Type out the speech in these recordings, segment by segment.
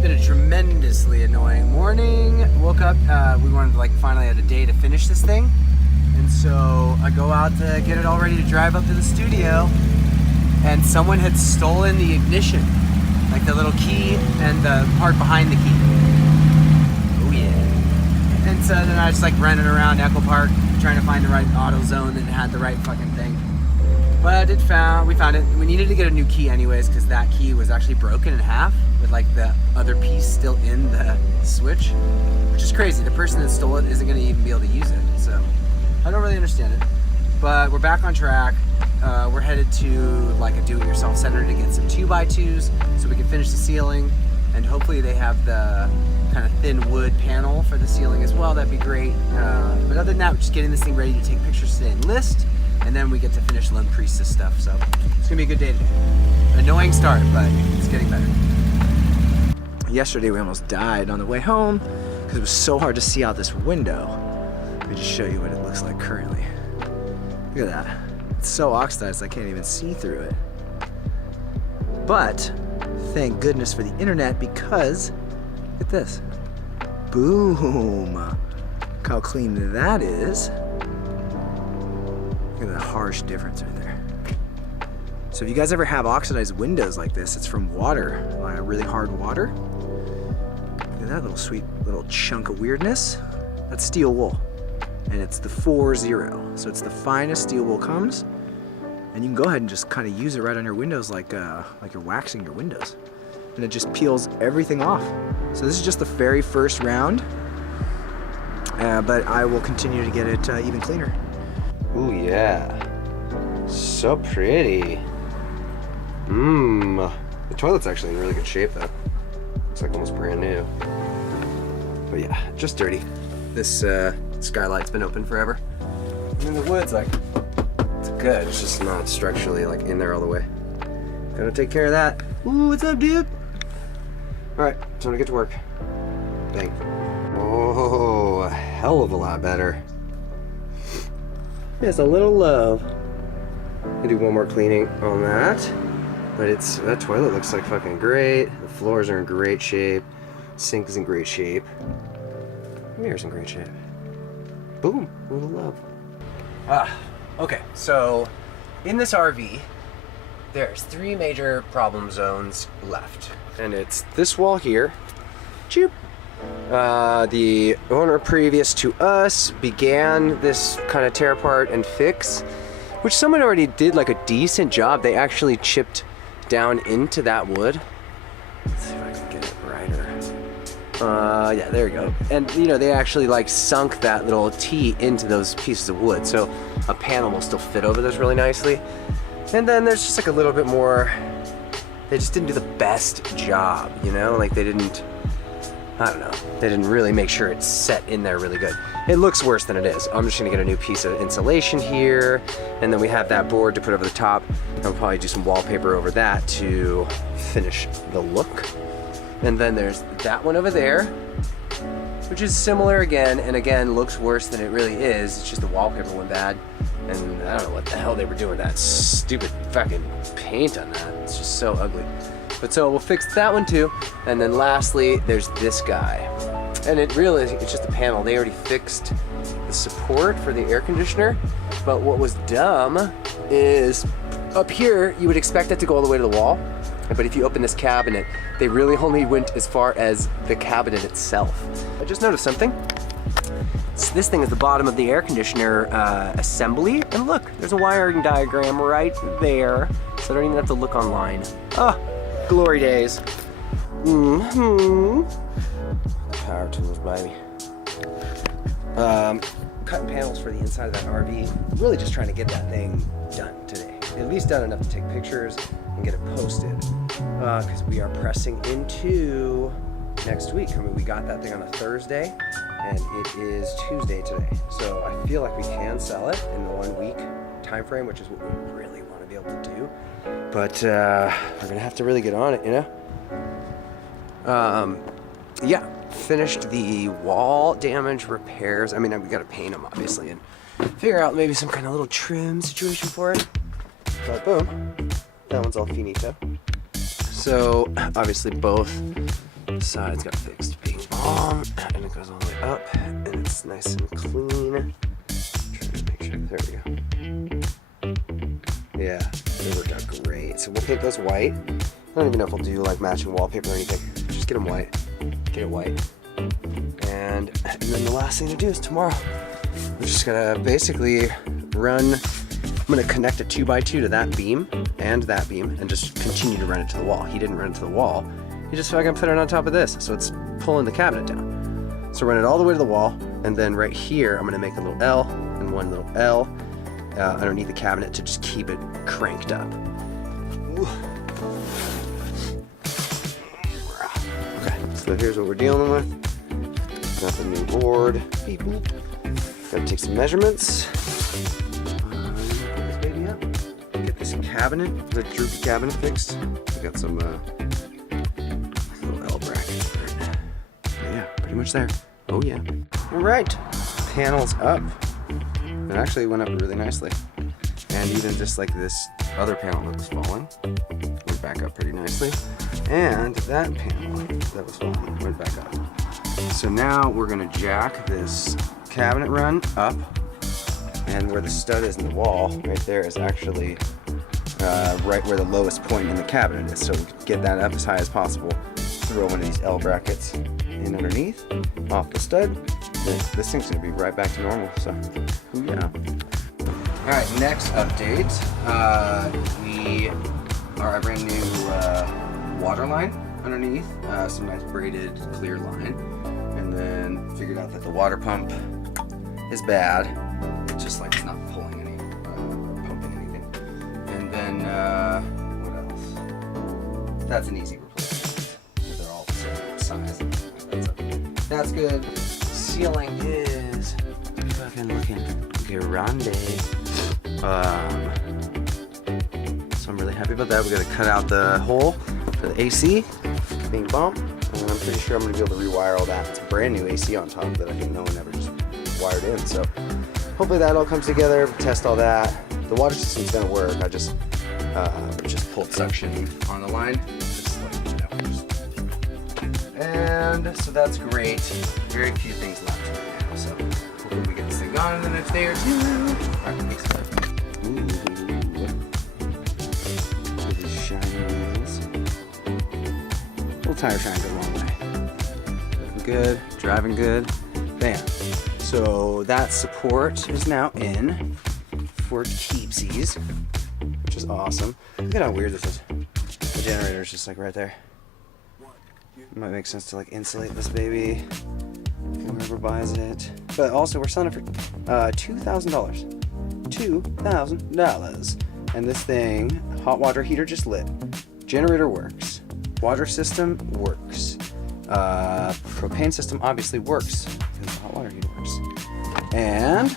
been a tremendously annoying morning. Woke up, we wanted to like finally had a day to finish this thing. And so I go out to get it all ready to drive up to the studio, and someone had stolen the ignition, like the little key and the part behind the key. Oh yeah. And so then I was like running around Echo Park trying to find the right auto zone that had the right fucking thing. But we found it. We needed to get a new key anyways because that key was actually broken in half with like the other piece still in the switch, which is crazy. The person that stole it isn't going to even be able to use it. So I don't really understand it. But we're back on track. We're headed to like a do-it-yourself center to get some 2x2s so we can finish the ceiling, and hopefully they have the kind of thin wood panel for the ceiling as well. That'd be great. But other than that, we're just getting this thing ready to take pictures today and list. And then we get to finish Lone Priestess stuff, so it's gonna be a good day today. Annoying start, but it's getting better. Yesterday we almost died on the way home because it was so hard to see out this window. Let me just show you what it looks like currently. Look at that. It's so oxidized I can't even see through it. But thank goodness for the internet, because look at this. Boom. Look how clean that is. Look at the harsh difference right there. So if you guys ever have oxidized windows like this, it's from water, like really hard water. Look at that little sweet little chunk of weirdness. That's steel wool, and it's the 4-0. So it's the finest steel wool comes, and you can go ahead and just kind of use it right on your windows like you're waxing your windows. And it just peels everything off. So this is just the very first round, but I will continue to get it even cleaner. Ooh yeah, so pretty. The toilet's actually in really good shape though. Looks like almost brand new. But yeah, just dirty. This skylight's been open forever. I mean, the wood's like, it's good. It's just not structurally like in there all the way. Gotta take care of that. Ooh, what's up, dude? All right, time to get to work. Bang. Oh, a hell of a lot better. It's a little love. I'll do one more cleaning on that. But that toilet looks like fucking great. The floors are in great shape. Sink is in great shape. Mirror's in great shape. Boom, a little love. Okay, so in this RV, there's 3 major problem zones left. And it's this wall here. Choop. The owner previous to us began this kind of tear apart and fix, which someone already did like a decent job. They actually chipped down into that wood. Let's see if I can get it brighter. Yeah, there we go. And you know, they actually like sunk that little T into those pieces of wood, so a panel will still fit over those really nicely. And then there's just like a little bit more, they just didn't do the best job, you know, like they didn't, I don't know, they didn't really make sure it's set in there really good. It looks worse than it is. I'm just gonna get a new piece of insulation here, and then we have that board to put over the top, and we'll probably do some wallpaper over that to finish the look. And then there's that one over there, which is similar again, and again looks worse than it really is. It's just the wallpaper went bad, and I don't know what the hell they were doing with that stupid fucking paint on that. It's just so ugly. But so we'll fix that one too. And then lastly, there's this guy. And it really, it's just a panel. They already fixed the support for the air conditioner. But what was dumb is up here, you would expect that to go all the way to the wall. But if you open this cabinet, they really only went as far as the cabinet itself. I just noticed something. So this thing is the bottom of the air conditioner assembly. And look, there's a wiring diagram right there. So I don't even have to look online. Oh. Glory days. Power tools, baby. Cutting panels for the inside of that RV. Really just trying to get that thing done today. At least done enough to take pictures and get it posted. Because we are pressing into next week. I mean, we got that thing on a Thursday, and it is Tuesday today. So I feel like we can sell it in the 1 week time frame, which is what we really want to be able to do. But we're gonna have to really get on it, you know? Yeah, finished the wall damage repairs. I mean, we gotta paint them obviously and figure out maybe some kind of little trim situation for it. But boom, that one's all finito. So obviously both Side's got fixed being bomb, and it goes all the way up, and it's nice and clean. Trying to make sure, there we go. Yeah, it worked out great. So we'll paint those white. I don't even know if we'll do like matching wallpaper or anything. Just get them white. Get it white. And then the last thing to do is tomorrow, we're just gonna basically run, I'm gonna connect a 2x2 to that beam and just continue to run it to the wall. He didn't run it to the wall. He just fucking put it on top of this. So it's pulling the cabinet down. So run it all the way to the wall. And then right here, I'm gonna make a little L and one little L underneath the cabinet to just keep it cranked up. Ooh. Okay, so here's what we're dealing with. Got the new board. Beep, boop. Gotta take some measurements. Put this baby up. Get this cabinet, the droopy cabinet fixed. We got some little L brackets there. Yeah, pretty much there. Oh yeah. All right, panels up. It actually went up really nicely. And even just like this other panel that was falling went back up pretty nicely. And that panel that was falling went back up. So now we're gonna jack this cabinet run up, and where the stud is in the wall, right there is actually right where the lowest point in the cabinet is. So get that up as high as possible. Throw one of these L brackets in underneath, off the stud. This thing's gonna be right back to normal, so yeah. All right, next update. We are a brand new water line underneath, some nice braided clear line. And then figured out that the water pump is bad. It's just like it's not pulling any, pumping anything. And then, what else? That's an easy replacement. They're all the same size. That's good. Ceiling is fucking looking grande. So I'm really happy about that. We gotta cut out the hole for the AC, being bump. And I'm pretty sure I'm going to be able to rewire all that. It's a brand new AC on top that I think no one ever just wired in. So hopefully that all comes together, test all that. The water system's going to work. I just pulled suction on the line. Just like, you know, and so that's great. Very few things left right now. So hopefully we get this thing on in the next day or two. All right, makes sense. Look at these shiny wheels. Little tire trying to go a long way. Looking good, driving good. Bam. So that support is now in for keepsies, which is awesome. Look at how weird this is. The generator is just like right there. It might make sense to like insulate this baby, whoever buys it. But also we're selling it for $2,000. $2,000. And this thing, hot water heater just lit. Generator works. Water system works. Propane system obviously works because the hot water heater works. And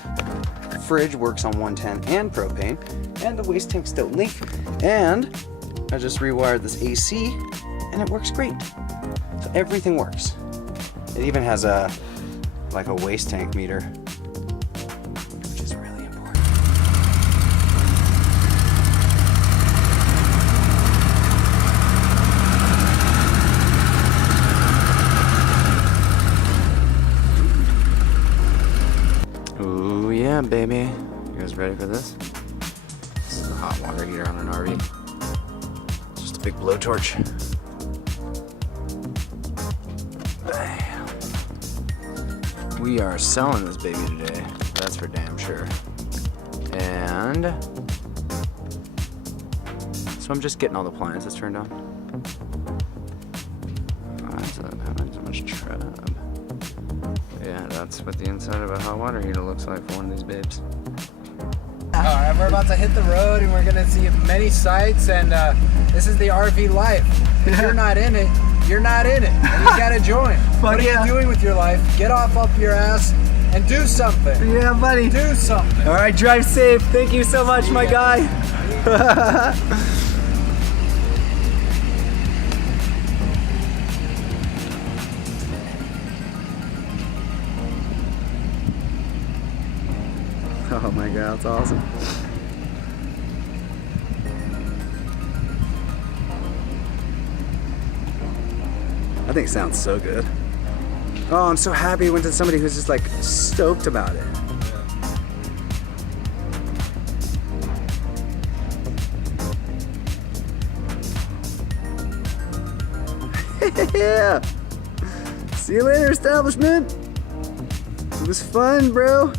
fridge works on 110 and propane. And the waste tanks don't leak. And I just rewired this AC and it works great. So everything works. It even has a waste tank meter, which is really important. Ooh yeah, baby. You guys ready for this? This is a hot water heater on an RV. Just a big blowtorch. Bam. We are selling this baby today. That's for damn sure. And so I'm just getting all the appliances turned on. Oh, that's so much trub. Yeah, that's what the inside of a hot water heater looks like for one of these babes. Alright, we're about to hit the road and we're going to see many sights, and this is the RV life. If you're not in it, you're not in it. And you got to join. What are you doing with your life? Get off up your ass and do something. Yeah, buddy. Do something. All right, drive safe. Thank you so much, my guy. Oh my God, that's awesome. I think it sounds so good. Oh, I'm so happy I went to somebody who's just like stoked about it. Yeah. See you later, establishment. It was fun, bro.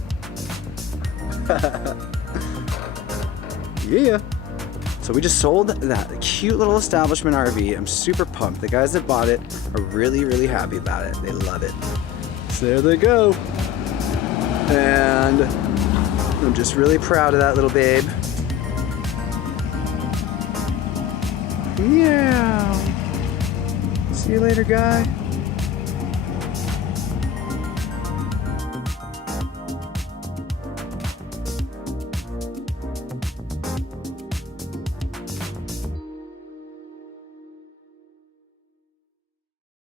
Yeah. So we just sold that cute little establishment RV. I'm super pumped. The guys that bought it are really, really happy about it. They love it. So there they go. And I'm just really proud of that little babe. Yeah. See you later, guy.